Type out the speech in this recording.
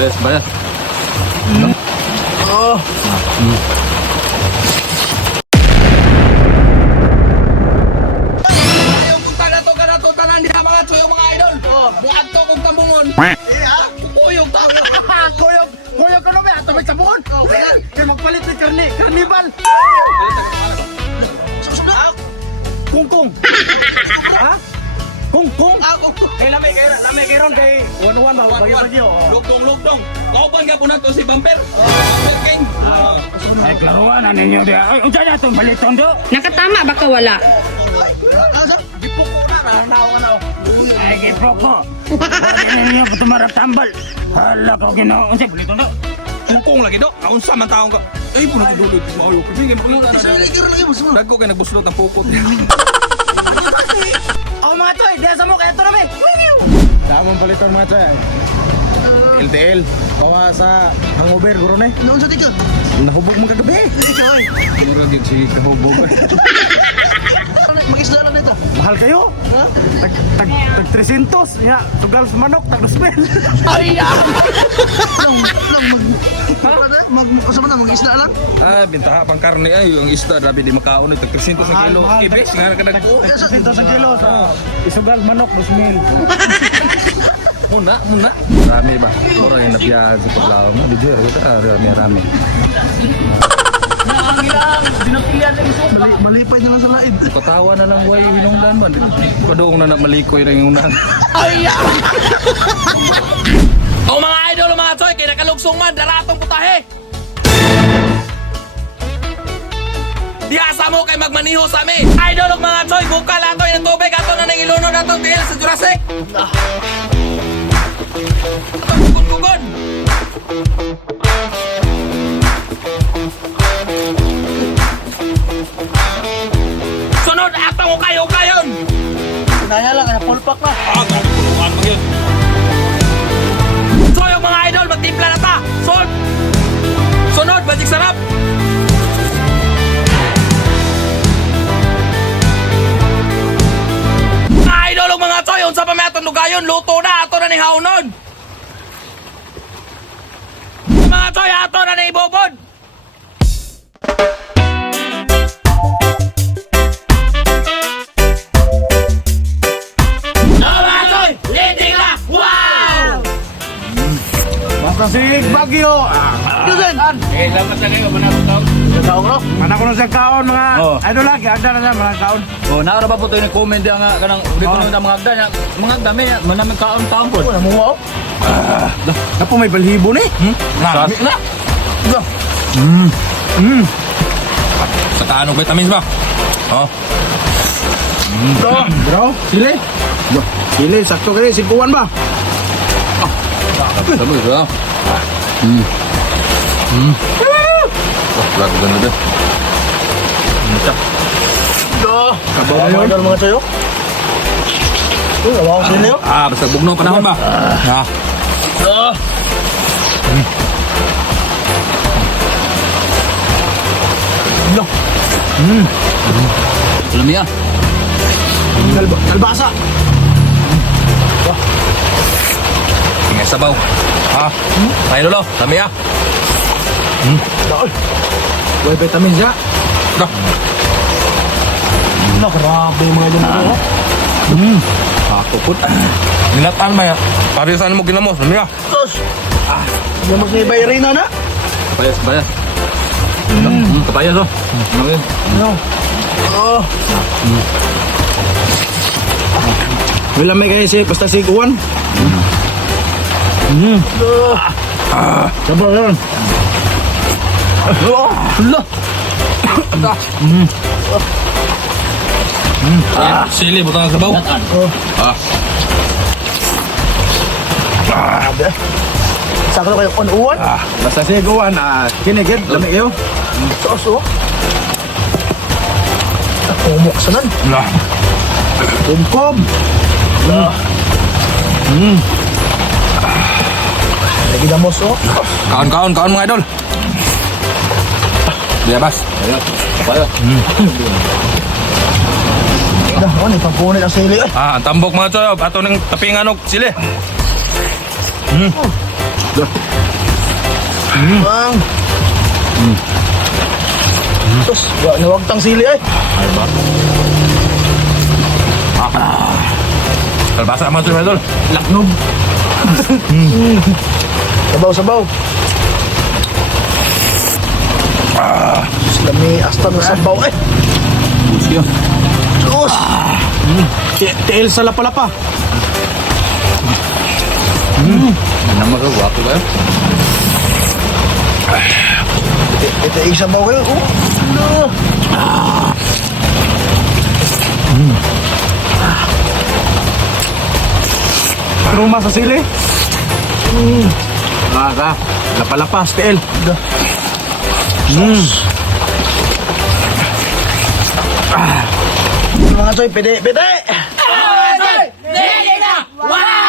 Bayas, bayas. Yung punta na to, tanan diha mga tsuyo mga idol. Buhat to kung tambungon. Kuyog tao. Kuyog ko naman, ato may sabon. Kaya magpalit ng karnibal. Kungkung. Ha? Kungkung. Kay lamay kay ron kay Wan-wan ba? Bayan niyo. Lugdong. Kauban ka po na to si Bumper. Bumper King. Ay, klaruan na ninyo dia. Ay, unsa na itong baliton do? Nakatama ba ka wala? Gipuko na na. Ay, gipoko. Ay, ninyo patumarap tambal. Hala ko ginoo. Unsa baliton do? Kungkong lagi do. Unsa man taong ka? Ay po nagdulo ito sa ayo. Kasi ganun. Dagko kay nagbuslot ng pukot. Oh, mga toy, diya sa mo kaya ito namin. Damang baliton mga toy. LTL. Kawa sa hangover, guro na eh. Noon sa tika. Nahubog mo kagabi. Ikaw ay. Mura gyud si kahubog. Mag-isla lang nito. Mahal kayo. Ha? Tag 300. Ya, tugal sa manok, tag 2,000. Asa man na mag-isla lang? Ah, bintaha pang karne ay yung isda grabe di makaon ito 300 sa kilo. Ibig nga ka nag 300 sa kilo. Isugal manok, 2,000. muna. Rami ba? Mura yung nabiyahan sa paglawa mo. Di dito, rami. Malipay na lang sa laid. Patawa na lang way hinungdan man. Kadung na malikoy na yung unan. O mga idol, mga choy, kay nakalugsong man daratong putahe. Diasa mo kay magmaniho sa amin. Idol ug mga choy, bukal ato ng tubig ato na nang ilunod ato tiil sa Jurassic. Gugon. Sunod ato mo kayo-kayon. Naya lang, kaya full pack na. Ah, grabe puluhan mo yun. So yung mga idol, magtimpla na ta. Sunod, bajik sarap. Mga idol, yung mga choy, unsa pa may atong lugayon, luto na, ato na ni haunon. Mga choy, ato na ni ibobod. Mga choy, leading na. Wow! Makasig Bagyo. Dugan! Eh, dapat na kayo, manatong taon. Kaon ko. Mana ko na sa kaon mga idol lagi. Agda na sa mga kaon. Oh, nakara ba po ito yung comment nga kanang di ko na mga agda. Mga dami, manaming kaon-kaon po. Wala mo ako. Napo may balhibo ni. Marami na. Sa kaanong vitamins ba? Oh. Bro, sili. Sili, sakto kayo. Sipuan ba? Sabi ko ba? Lago ganda deh. Kabaw na yun. Mga sayo. Wala ko sili. Ah, basta bugno panahon ba? Ah. Lami ah. Kalbasa. Tingnan sabaw. Ah. Ay lolo, dami ah. May vitamin siya. Dah. Grabe mga idol na. Ako put. Nilatan ba ya? Parisan mo ginamos, dami ah. Yung mag-ibayari na na. Bayas, bayas. Kapayas oh. Ngayon. Wala may kayo siya. Basta si Kuwan. Sabar yan. Sili butang sabaw. Ah. Sakto kayo on-uwan. Basta si Kuwan. Kinigid. Lami iyo. Sauso. Umok sanan. Lah. Kumkom. Lagi damos oh. Kawan-kawan mga idol. Dia bas. Kapayas. Dah, ano ipampunit ang sili. Ah, ang tambok mga choy, ato ning tapingan og sili. Bang. Tos, nawag tang sili ay. Kalbasa naman ito, idol. Laknob. Sabaw. Lami asta ng sabaw eh. Busyo. Tos. Tiil sa lapalapa. Ano magagawa ko ba? Ito yung sabaw kayo. Oh. No. Truma sa sili. Laga. Lapalapa, tiil. Mga choy, pede. Dili na! Wala